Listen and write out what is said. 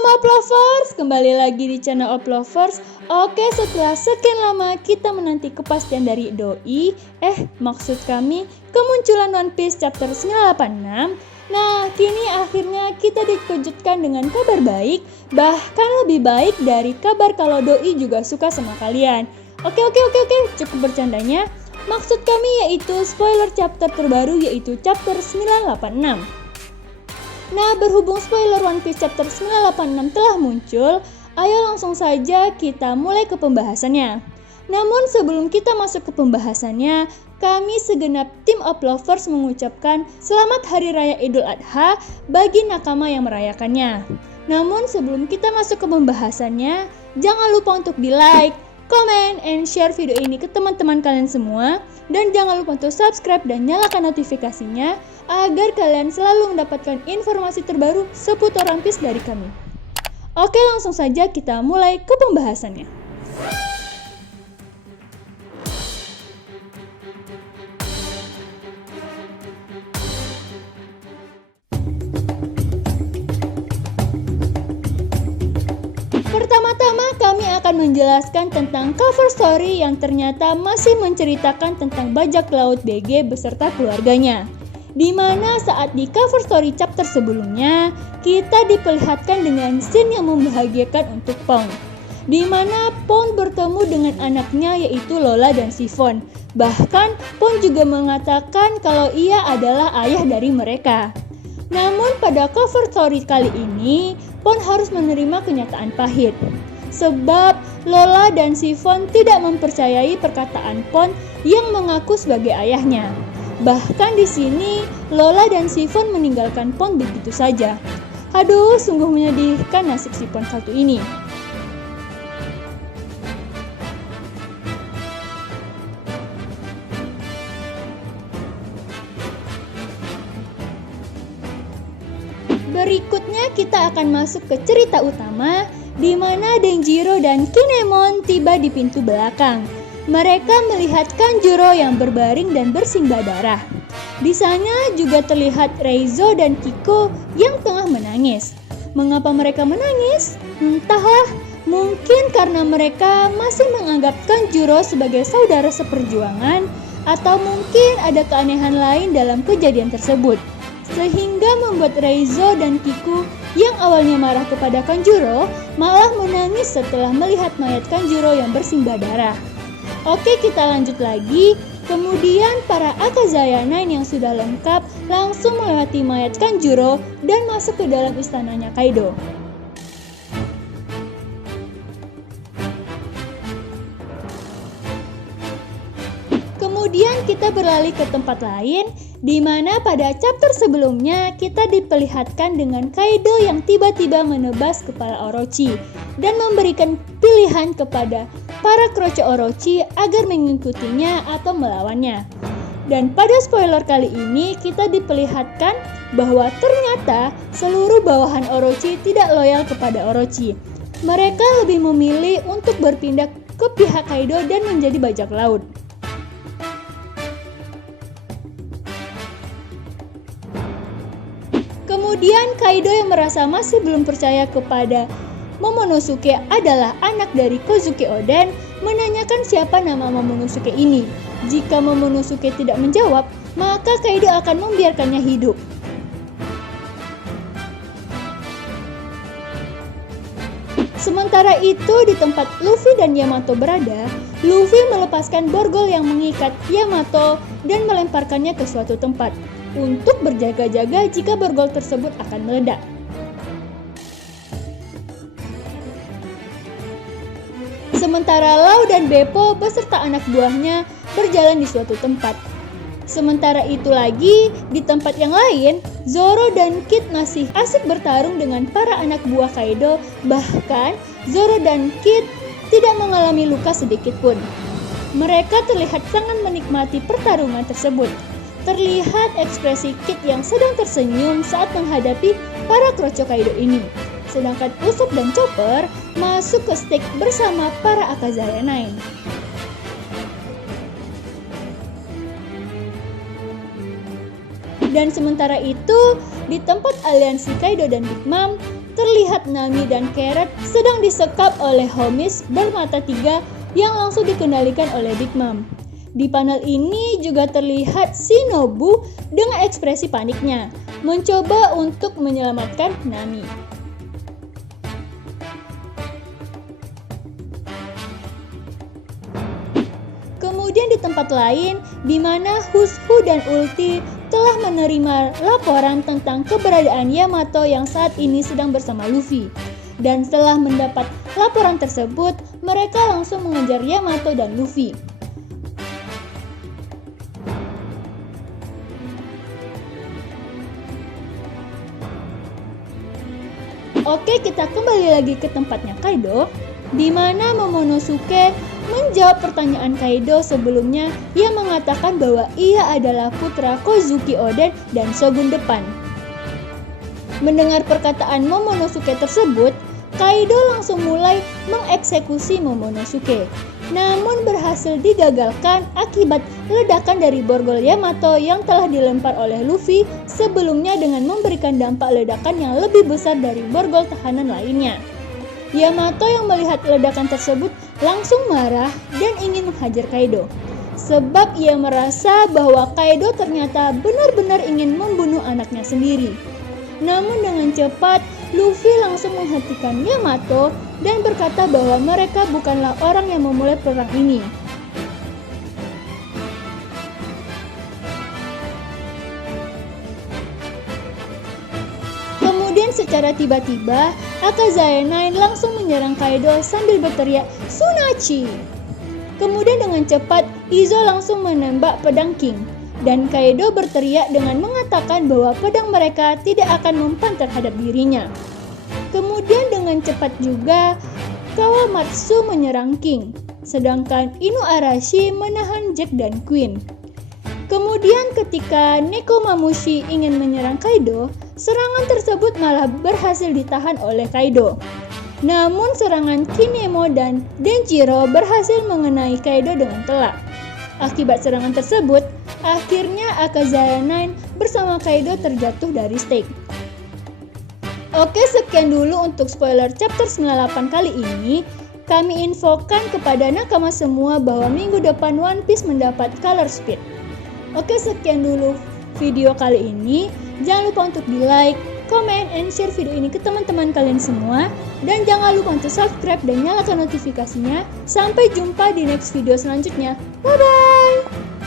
Welcome Uplovers, kembali lagi di channel Uplovers. Oke, setelah sekian lama kita menanti kepastian dari Doi, maksud kami kemunculan One Piece chapter 986. Nah, kini akhirnya kita dikejutkan dengan kabar baik, bahkan lebih baik dari kabar kalau Doi juga suka sama kalian. Oke, cukup bercandanya. Maksud kami yaitu spoiler chapter terbaru, yaitu chapter 986. Nah, berhubung spoiler One Piece chapter 986 telah muncul, ayo langsung saja kita mulai ke pembahasannya. Namun sebelum kita masuk ke pembahasannya, kami segenap tim Uplovers mengucapkan Selamat Hari Raya Idul Adha bagi nakama yang merayakannya. Namun sebelum kita masuk ke pembahasannya, jangan lupa untuk di-like, comment, and share video ini ke teman-teman kalian semua. Dan jangan lupa untuk subscribe dan nyalakan notifikasinya agar kalian selalu mendapatkan informasi terbaru seputar One Piece dari kami. Oke, langsung saja kita mulai ke pembahasannya. Pertama-tama kami akan menjelaskan tentang cover story yang ternyata masih menceritakan tentang bajak laut BG beserta keluarganya. Di mana saat di cover story chapter sebelumnya, kita diperlihatkan dengan scene yang membahagiakan untuk Pound. Di mana Pound bertemu dengan anaknya yaitu Lola dan Sifon. Bahkan Pound juga mengatakan kalau ia adalah ayah dari mereka. Namun pada cover story kali ini, Pound harus menerima kenyataan pahit. Sebab Lola dan Sifon tidak mempercayai perkataan Pound yang mengaku sebagai ayahnya. Bahkan di sini Lola dan Sifon meninggalkan Pound begitu saja. Aduh, sungguh menyedihkan nasib Sifon satu ini. Berikutnya kita akan masuk ke cerita utama, di mana Denjiro dan Kinemon tiba di pintu belakang. Mereka melihat Kanjuro yang berbaring dan bersimbah darah. Di sana juga terlihat Reizo dan Kiko yang tengah menangis. Mengapa mereka menangis? Entahlah, mungkin karena mereka masih menganggap Kanjuro sebagai saudara seperjuangan, atau mungkin ada keanehan lain dalam kejadian tersebut. Sehingga membuat Reizo dan Kiko yang awalnya marah kepada Kanjuro malah menangis setelah melihat mayat Kanjuro yang bersimbah darah. Oke, kita lanjut lagi. Kemudian para Akazaya Nine yang sudah lengkap langsung melewati mayat Kanjuro dan masuk ke dalam istananya Kaido. Kemudian kita beralih ke tempat lain, di mana pada chapter sebelumnya kita diperlihatkan dengan Kaido yang tiba-tiba menebas kepala Orochi dan memberikan pilihan kepada para kroco Orochi agar mengikutinya atau melawannya. Dan pada spoiler kali ini kita diperlihatkan bahwa ternyata seluruh bawahan Orochi tidak loyal kepada Orochi. Mereka lebih memilih untuk berpindah ke pihak Kaido dan menjadi bajak laut. Kemudian Kaido yang merasa masih belum percaya kepada Momonosuke adalah anak dari Kozuki Oden menanyakan siapa nama Momonosuke ini. Jika Momonosuke tidak menjawab, maka Kaido akan membiarkannya hidup. Sementara itu di tempat Luffy dan Yamato berada, Luffy melepaskan borgol yang mengikat Yamato dan melemparkannya ke suatu tempat untuk berjaga-jaga jika borgol tersebut akan meledak. Sementara Lau dan Beppo beserta anak buahnya berjalan di suatu tempat. Sementara itu lagi, di tempat yang lain, Zoro dan Kid masih asik bertarung dengan para anak buah Kaido. Bahkan, Zoro dan Kid tidak mengalami luka sedikit pun. Mereka terlihat sangat menikmati pertarungan tersebut. Terlihat ekspresi Kid yang sedang tersenyum saat menghadapi para kroco Kaido ini. Sedangkan Usopp dan Chopper masuk ke stage bersama para Akazaya Nine. Dan sementara itu, di tempat aliansi Kaido dan Big Mom, terlihat Nami dan Carrot sedang disekap oleh Homies bermata 3 yang langsung dikendalikan oleh Big Mom. Di panel ini juga terlihat Shinobu dengan ekspresi paniknya, mencoba untuk menyelamatkan Nami. Kemudian di tempat lain, di mana Hushu dan Ulti telah menerima laporan tentang keberadaan Yamato yang saat ini sedang bersama Luffy. Dan setelah mendapat laporan tersebut, mereka langsung mengejar Yamato dan Luffy. Oke, kita kembali lagi ke tempatnya Kaido, di mana Momonosuke menjawab pertanyaan Kaido sebelumnya yang mengatakan bahwa ia adalah putra Kozuki Oden dan Shogun depan. Mendengar perkataan Momonosuke tersebut, Kaido langsung mulai mengeksekusi Momonosuke, namun berhasil digagalkan akibat ledakan dari borgol Yamato yang telah dilempar oleh Luffy sebelumnya dengan memberikan dampak ledakan yang lebih besar dari borgol tahanan lainnya. Yamato yang melihat ledakan tersebut langsung marah dan ingin menghajar Kaido, sebab ia merasa bahwa Kaido ternyata benar-benar ingin membunuh anaknya sendiri. Namun dengan cepat, Luffy langsung menghentikan Yamato dan berkata bahwa mereka bukanlah orang yang memulai perang ini. Kemudian secara tiba-tiba, Akazaya 9 langsung menyerang Kaido sambil berteriak Tsunachi. Kemudian dengan cepat, Izo langsung menembak pedang King. Dan Kaido berteriak dengan mengatakan bahwa pedang mereka tidak akan mempan terhadap dirinya. Kemudian dengan cepat juga, Kawamatsu menyerang King, sedangkan Inuarashi menahan Jack dan Queen. Kemudian ketika Nekomamushi ingin menyerang Kaido, serangan tersebut malah berhasil ditahan oleh Kaido. Namun serangan Kinemo dan Denjiro berhasil mengenai Kaido dengan telak. Akibat serangan tersebut, akhirnya Akazaya 9 bersama Kaido terjatuh dari stake. Oke, sekian dulu untuk spoiler chapter 98 kali ini. Kami infokan kepada nakama semua bahwa minggu depan One Piece mendapat color speed. Oke, sekian dulu video kali ini. Jangan lupa untuk di-like, comment, and share video ini ke teman-teman kalian semua. Dan jangan lupa untuk subscribe dan nyalakan notifikasinya. Sampai jumpa di next video selanjutnya. Bye-bye!